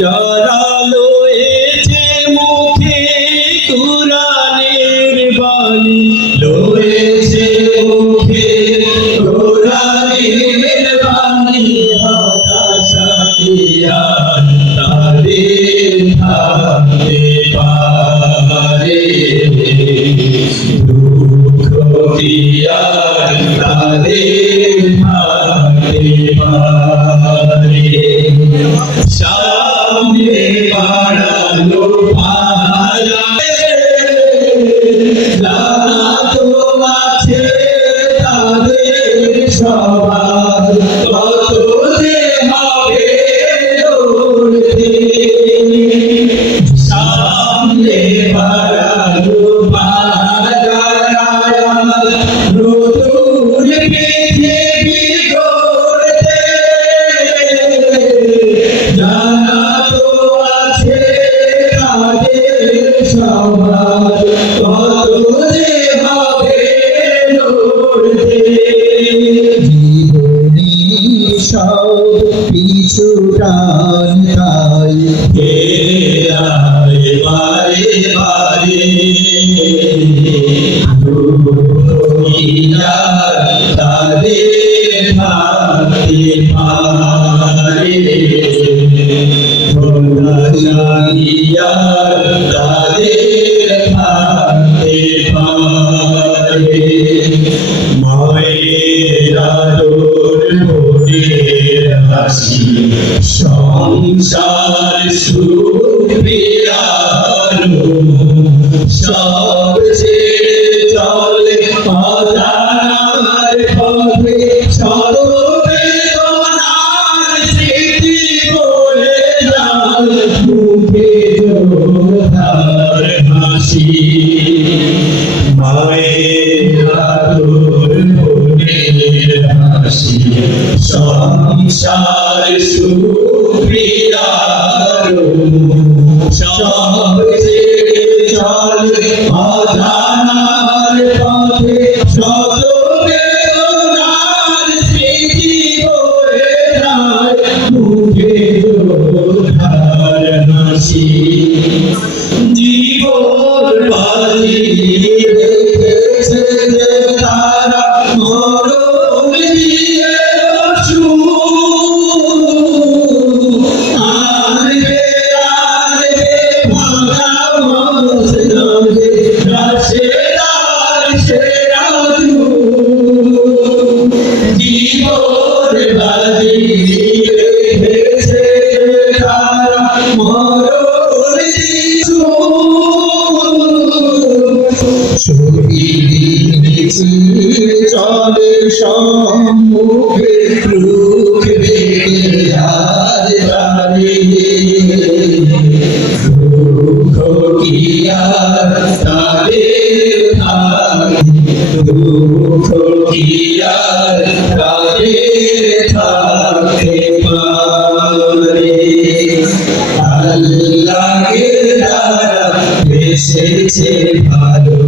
যারা লয়েছে মুখে কুরআনের বাণী, লয়েছে মুখে কুরআনের বাণী, হতাশা কি আর তাদের থাকতে পারে, দুঃখ কি আর তাদের থাকতে পারে। সামনে বাড়ালো পাহারা, জানা তো আছে তাদের সবার, কত যে হবে লড়তে। সামনে বাড়ালো পাহারা, নতুন পৃথিবী গড়তে, জানা তো আছে তাদের সবার, কত যে হবে লড়তে। জীবনী সব পিছু টান তাই বারে বারে, তাদের থাকতে পারে, তাদের থাকতে পারে। মায়ের আদর মনের হাসি, সংসার সুখ বিরালো, সব ছেড়ে চলে অজানার পথে, শত বেদনার স্মৃতি বলে যায় মুখে যোদ্ধার হাসি। মায়ের আদর মনের হাসি, সংসার সুখ বিরালো, সব ছেড়ে চলে অজানার পথে, শত বেদনার স্মৃতি বলে যায় মুখে যোদ্ধার হাসি। জীবন বাজি রেখেছে যে তারা, মরণ দিয়ে আনবে ভাঙা মসনদে রাশেদার সেরাজু। জীবন বাজি রেখেছে তারা, মরণ দিয়ে চলে সম্মুখে, রুখ বেগে আর বাড়ি, দুঃখ কি আর তাদের থাকে, দুঃখ কি আর তাদের থাকতে পারে। আল্লাহর দ্বারা এসেছে ভালো,